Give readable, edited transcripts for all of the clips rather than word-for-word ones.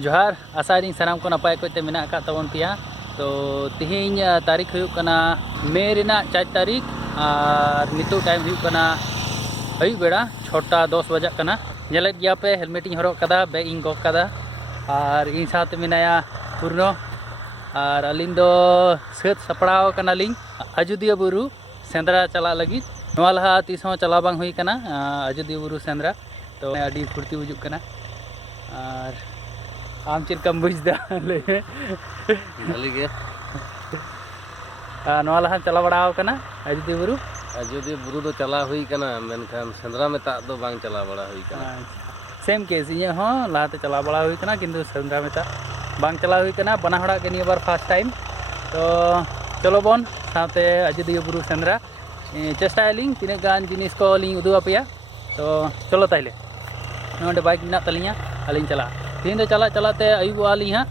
जोहार आसारी सानाम को नपाय कोते मेना का तबन पिया तो तिहिन तारीख हुयुक कना मे रेना 4 तारीख और नितो टाइम हुयुक कना अयु बेड़ा 6:10 बजा कना नेलेत गया पे हेलमेट इन हरक कदा बैग इन गो कदा और इन साथ मेनाया पूर्णो और अलिंग दो सेत सपड़ाव कना लिंग अयोध्या बुरु सेंद्रा चला लगी नवा लहा तीस हों चला बांग हुई कना अयोध्या बुरु सेंद्रा तो अडी फुर्ती बुजुक कना और आम चेक कम बुझदा ले भली गे नवा लहा चला बड़ाव कना अयोध्या बुरु दो चला हुई कना मेनखान सेंद्रा में ता दो बांग चला बड़ा हुई कना सेम केस ये हो लाते चला बड़ा हुई कना किंतु सेंद्रा में ता बांग चला हुई कना बना हड़ा के निया बार फर्स्ट टाइम तो चलो बोन साथे अयोध्या बुरु सेंद्रा चेष्टा लिंग तीन गान जिनिस को लिंग उदू अपया तो चलो ताइले नोंडे बाइक मेना तलिया अलिंग चला तीन दो चला चलाते अयुब आली हाँ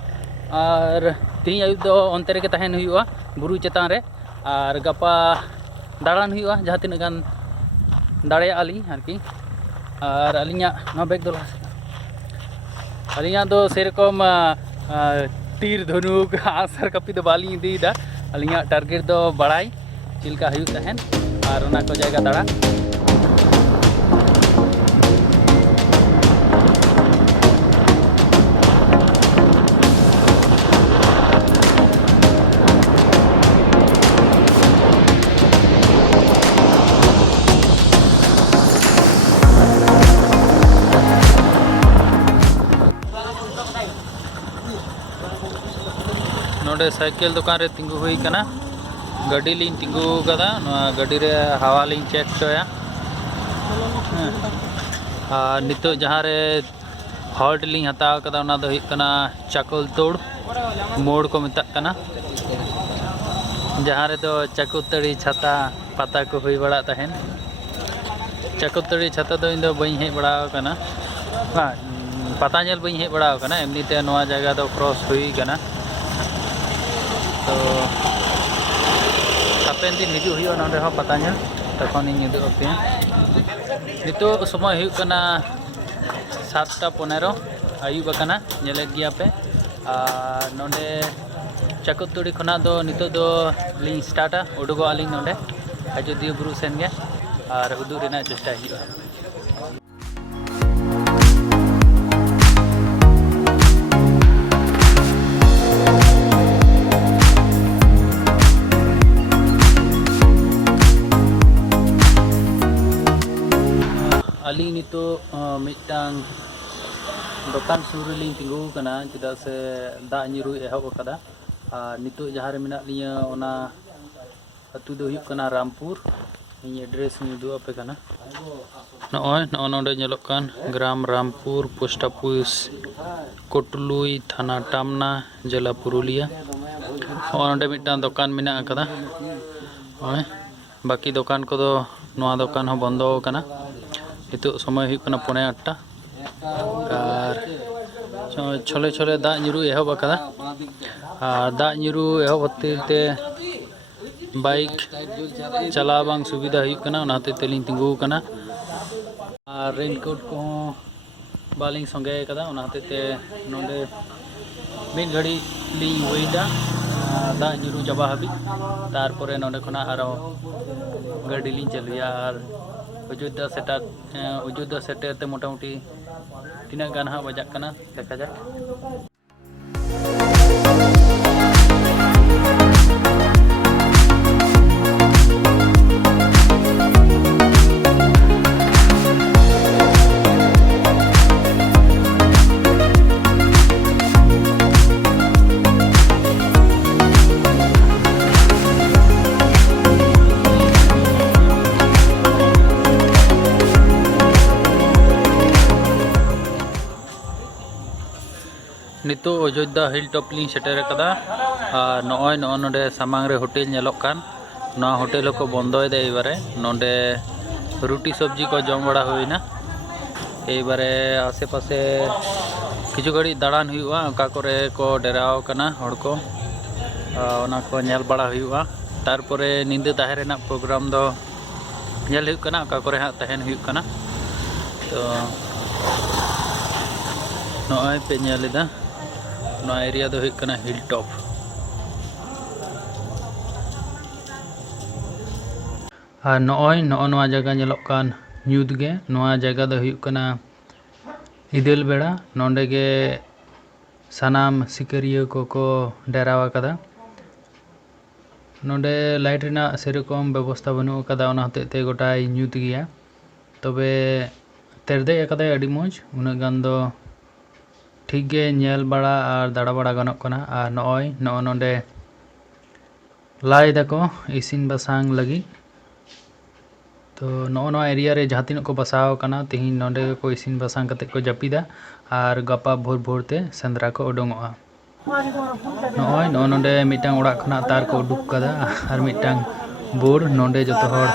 और तीन अयुब दो अंते रे के तहन हुआ बुरु चेतान रे और गपा दाड़ान हुआ जहाँ तीन गान दाड़े आली आरकी और अलिया नो बैग दो अलिया दो सेरकम तीर धनुक आसर कपी दो बाली दीदा अलिया टारगेट दो बड़ाई चिलका हुई तहन और उना को जायगा दाड़ा नोडे साइकिल दुकान रे तिंगु हुई कना गाड़ी लिंग तिंगु कदा गाड़ी रे हवा लिंग चेक चोया नितो जहाँ रे हॉल्ट लिंग हताव कदा उना दो हुई कना चाकुल तोड़ मोड़ को मेता कना जहाँ रे दो चाकुतड़ी छाता पता को हुई बड़ा तहन चाकुतड़ी छाता दो इन दो बई हेज बड़ा कना पता नेल बई हेज बड़ा कना एमनी ते नवा जगह दो क्रॉस हुई कना तो हापेन दिन हिजू हुई नोंडे हो पता नेल तखन इन उदु पे नितो समय हुई कना 7:15 आयुब कना नेले गया पे नोंडे चाकुतुड़ी खना दो नितो दो लिंग स्टार्टा उडुगो आलिंग नोंडे अयोध्या बुरु सेन गे और उदु रेना चेष्टा हुआ अली नितो मिटांग दुकान सुरलिंग तिंगु कना चिदा से दा निरु एहब कदा नितो जहाँ रे मेना लिया ओना अतु दो हुई कना रामपुर इन एड्रेस में दो पे कना नॉय नोंडे नेलोक कान ग्राम रामपुर पोस्ट ऑफिस कोटलुई थाना टामना जिला पुरुलिया नोंडे मिटांग दुकान मेना कदा ओय बाकी दुकान को दो नवा दुकान हो बंदो कना नितो समय हुई कना 8:45 और छोले छोले दा निरु एहब कदा दा निरु एहब होते बाइक चला बांग सुविधा हुई कना उनाते तेलिंग तिंगु कना और रेनकोट को बालिंग संगे कदा उनाते ते नोंडे मिड घड़ी लिंग होइदा दा निरु चाबा हबी तारपरे नोंडे खना आरो गाड़ी लिंग चलुया और अयोध्या सेटर ते मोटामुटी तीना गान हाँ बजाक कना देखा जाए नितो अयोध्या हिल टॉप लिंग सेटर कदा नॉय नोंडे सामांग रे होटल नेलोक कान ना होटल को बंदो दे एबारे नोंडे रुटी सब्जी को जम बड़ा हुईना एबारे आसे पासे किछु घड़ी दाड़ान हुआ ओका करे को डेराव कना हड़ को ओना को नेल बड़ा हुआ तारपरे निंदा ताहे रेना प्रोग्राम दो नेल हुई कना ओका करे हाँ तहन हुई कना तो नॉय पे नेलेदा नवा एरिया दो हुई कना हिल टॉप और नवा जगह नेलोक कान ᱧᱩᱛ गे नवा जगह दो हुई कना इदिल बेड़ा नोंडे गे सानाम सिकरिया को डेरावा कदा नोंडे लाइट रिना सेरकम व्यवस्था बनू कदा ओना हतेते गोटाय ᱧᱩᱛ गिया तबे तेरदे कदा अडी मौज उना गान दो ठीक गे नेल बड़ा और दाड़ा बड़ा गानोक कना और नोंडे लाई दाको इसिन बसांग लगी तो नवा एरिया रे जहाँ तीन को बसाव कना तिहिन नोंडे को इसिन बसांग कते को जपिदा और गपा भोर भोर ते सेंद्रा को उडोंगोआ नोंडे मिटांग उड़ा खना तार को उडुक कदा और मिटांग बोर नोंडे जतो हर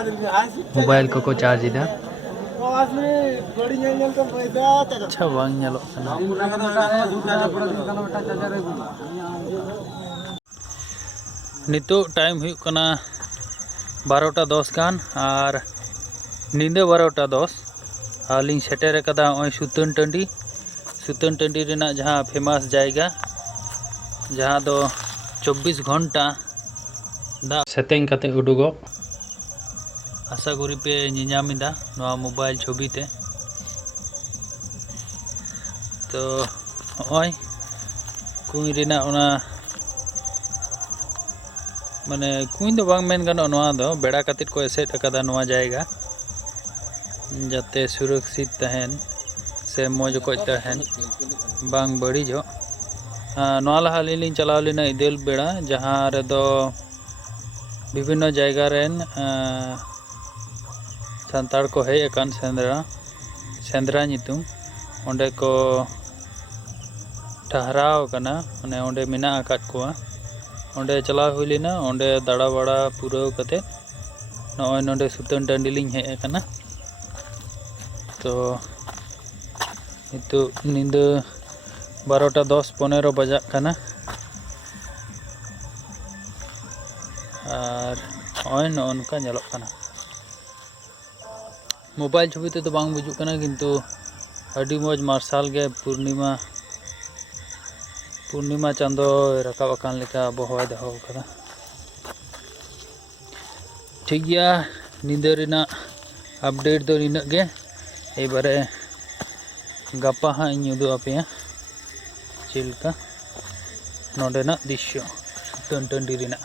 मोबाइल को चार्ज इदा अच्छा वांग नेलो नितो टाइम हुई कना 12:10 गान और नींदे 12:10 आलिंग सेटेर कदा ओय सुतन टंडी रेना जहाँ फेमस जायगा जहाँ दो 24 घंटा दा सेटिंग कते उडुगो आशा करी पे निनामिदा नवा मोबाइल छवि ते तो ओय कुई रेना ओना माने कुई दो बांग मेन गानो नवा दो बेड़ा कतित को एसेट कदा नवा जाएगा जाते सुरक्षित तहन से मौज को तहन बांग बड़ी जो नवा लहा लिंग चलाव लेना इदेल बेड़ा जहाँ रे दो विभिन्न जायगा रेन संताड़ को हेय अकान सेंद्रा नितुम ओंडे को ठहराव कना माने ओंडे मिना आकात कोआ ओंडे चलाव हुई लेना ओंडे दाड़ा बड़ा पूरा कते नॉय नोंडे सुतन टंडी लिंग हेय कना तो इतु नींद 12:10-15 बजा कना और ओय नोनका नेलोक कना मोबाइल छवि ते तो बांग बुझु कना किंतु अडी मौज मार्शल गे पूर्णिमा चांदो रकाब अकान लेका बहवाय दहो कदा ठीक गया नींद रेना अपडेट दो निना गे एबारे गपा हाँ इन उदू आपे चिलका नोडेना दृश्य सुतन टंडी रेना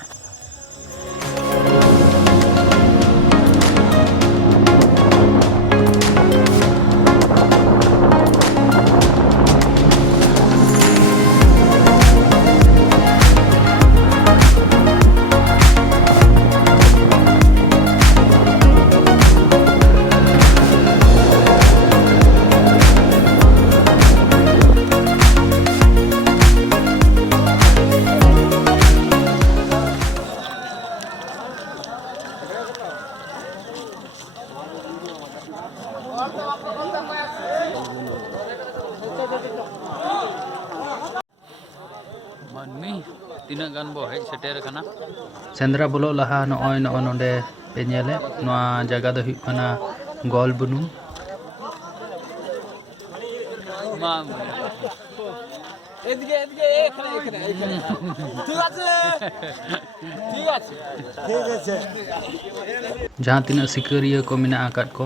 मानमी तीना गान बो हेज सेटेर कना सेंद्रा बोलो लहा नोंडे पे नेले नवा जगह दो हुई कना गोल बुनु जहाँ तीन सिकरिया को मिना आकात को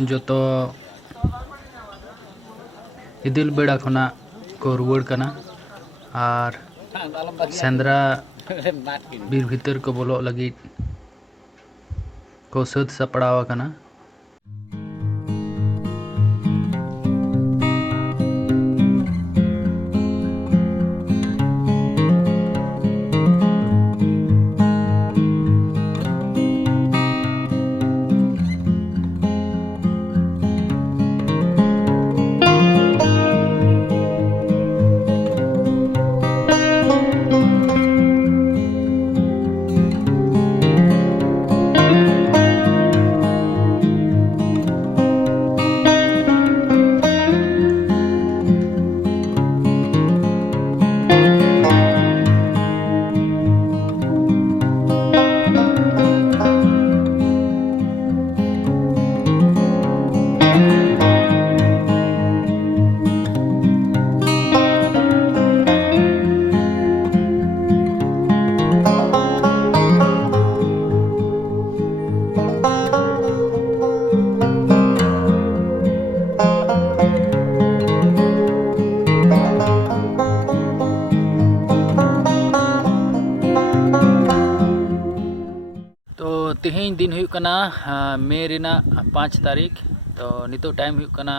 जो तो इदिल बेड़ा खना को रुवड़ कना और सेंद्रा बीर भीतर को बोलो लगी को सद सपड़ावा कना तिहिन दिन हुई कना मे रेना 5 तारीख तो नितो टाइम हुई कना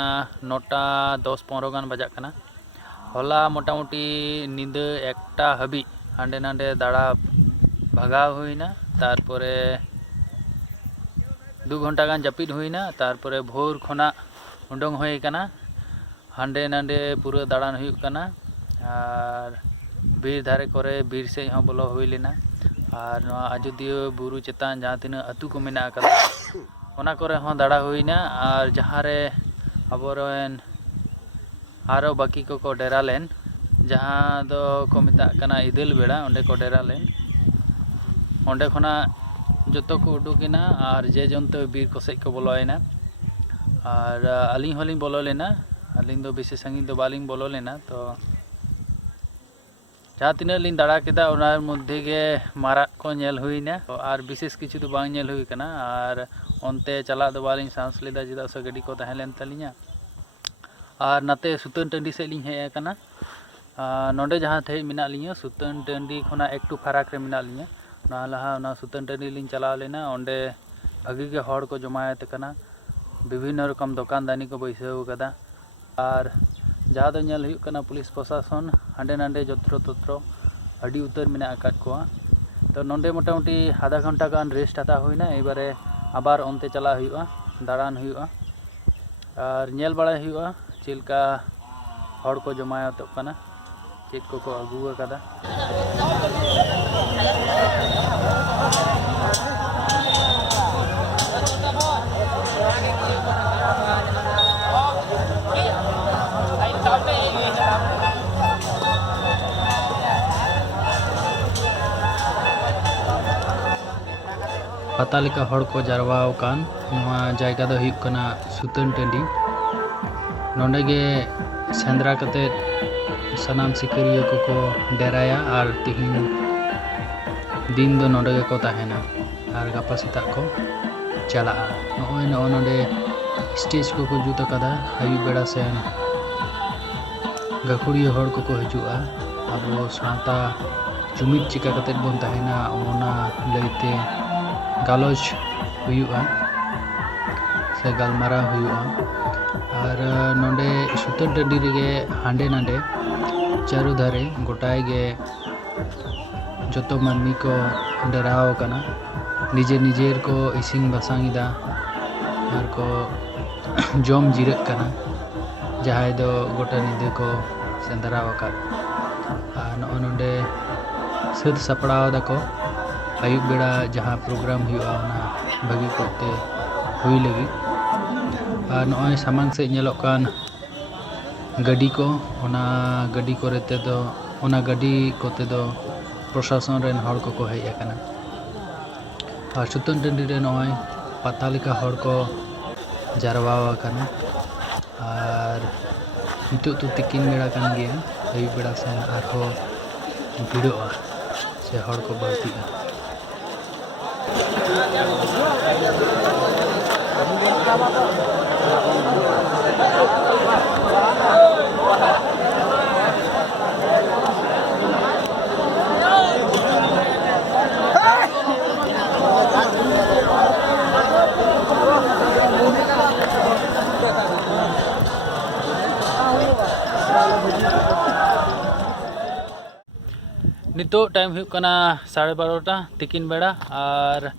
9टा 10-15 गान बजा कना होला मोटामुटी निंदा एकटा हबी हांडे नांडे दाड़ा भगाव हुईना तारपरे 2 घंटा गान जापिद हुईना तारपरे भोर खना उडोंग हुई कना हांडे नांडे पूरा दाड़ान हुई कना और बीर धारे करे बीर से हों बोलो हुई लेना और नवा अयोध्या बुरु चेतान जहाँ तीन अतु को मेना कदा ओना करे हों दाड़ा हुईना और जहाँ रे अबोरेन आरो बाकी को डेरा लेन जहाँ दो को मेता कना इदल बेड़ा ओंडे को डेरा लेन ओंडे खना जतो को उडुकिना और जे जंतो बीर को सेज को बोलोयना और अलिंग होलिंग बोलो लेना अलिंग दो बेसी संगीन दो बालिंग बोलो लेना तो जहाँ तीन लिंग दाड़ा केदा ओनार मध्य के मारा को नेल हुईना और विशेष किछु तो बांग नेल हुई कना और ओनते चला दो बालिंग सांस लेदा जिदा से गडी को तहलेन तलिया और नाते सुतन टंडी से लिंग हे कना नोंडे जहाँ थे मिना लिया सुतन टंडी खना एकटू फराक रे मिना लिया ना लहा ना सुतन टंडी लिंग चला लेना ओंडे भागी के हड़ को जमायत कना विभिन्न रकम दुकानदानी को बैसाव कदा और जहाँ दो नेल हुई कना पुलिस प्रशासन हांडे नांडे जत्र तत्र अड़ी उतर मेना आकाद कोआ तो नोंडे मोटामुटी आधा घंटा गान रेस्ट हता हुईना एबारे आबार ओनते चला हुआ दाड़ान हुआ और नेल बड़ा हुआ चिलका हड़ को जमायत कना चेक को अगू कदा पता लेका हड़ को जारवाव कान नवा जायगा दो हुई कना सुतन टंडी नोंडे गे सेंद्रा कते सनाम सिकरिया को डेराया और तिहिन दिन दो नोंडे को तहना और गापा सेता को चला नोय नोंडे स्टेज को जुत कदा आयु बेड़ा से गाखुड़िया हड़ को हजुआ अब साता जुमिद चिका कते बोन तहना ओना लैते गालोज हुआ से गलमारा हुआ और नोंडे सुतन टंडी रे हांडे नांडे चारू धारे गोटाए गे जतो मानमी को डेराव कना निजे निजेर को इसिंग बसांगिदा और को जम जिरक कना जहां दो गोटा निदे को सेंदरा वकात और नोंडे सद सपड़ाव दाको आयुब बेड़ा जहाँ प्रोग्राम हुआ भागी करते हुई लगी और नॉय सामांग से नेलोकान गाड़ी को ओना गाड़ी को रहते दो ओना गाड़ी कोते दो प्रशासन रेन हड़ को हेज आकना और सुतन टंडी रे नॉय पता लेका हड़ को जारवा आकना और नितो तो तिकिन बेड़ा कान गया आयुब बेड़ा से आरो भिड़ोआ से हड़ को बढ़तीगा नितो टाइम हुई कना 12:30 तिकिन बेड़ा और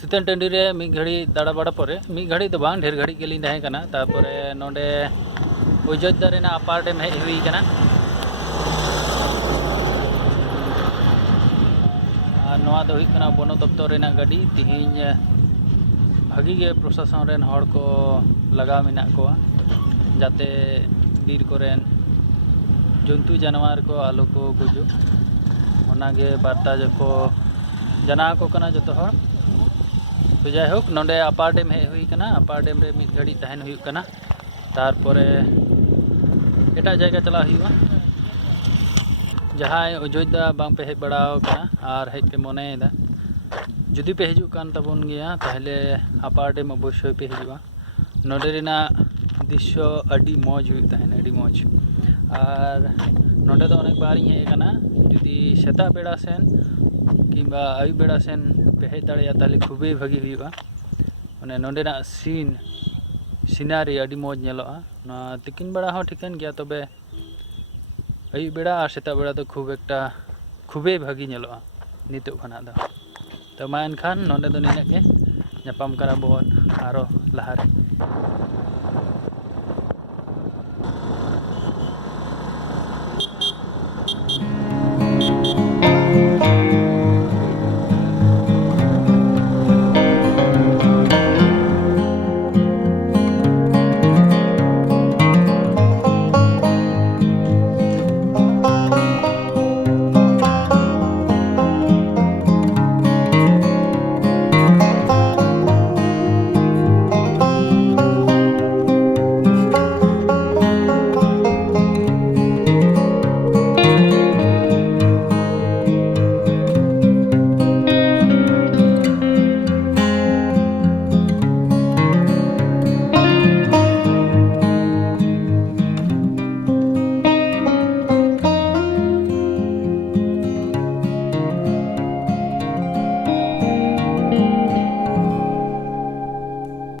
सुतन टंडी रे मिद घड़ी दाड़ा बड़ा परे मिद घड़ी तो बांग ढेर घड़ी गेलिन तहे कना तारपरे नोंडे अयोध्या रेना अपार डैम हेज हुई कना नवा दो हुई कना वन दप्तर रेना गाड़ी तिहिन भागी गे प्रशासन रेन हड़ को लगा मेना कोआ जाते बीर कोरेन जंतु जानवर को आलो को गुजो ओनागे बार्ता जो जाना को कना जतो हड़ तो जायहोक नोंडे अपार डैम हेज हुई कना अपार डैम रे मिद घड़ी तहन हुई कना तारपरे एटा जायगा चला हुआ जहाँ अयोध्या बांग पे हेज बड़ा कना और हेज पे मनेदा जुदी पे हजू कान तबन गया ताहले अपार डैम अवश्य पे हजूआ नोंडे रेना दृश्य अड़ी मौज हुई तहन अड़ी मौज और नोंडे तो अनेक बार हेज कना जुदी सेता बेड़ा सेन किंबा आयु बेड़ा सेन पे हेज दाड़ेया ताहले खूबे भागी हुआ माने नोंडेना सीनारी अडी मौज नेलोआ ना तिकिन बेड़ा हो ठिकान गया तबे अयुब बेड़ा और सेता बेड़ा तो खूब एकटा खूबे भागी नेलोआ नितो खना दो तो मा एनखान नोंडे दो निना के ᱧᱟᱯᱟᱢ ᱠᱟᱱᱟ ᱵᱚᱱ आरो लहारे।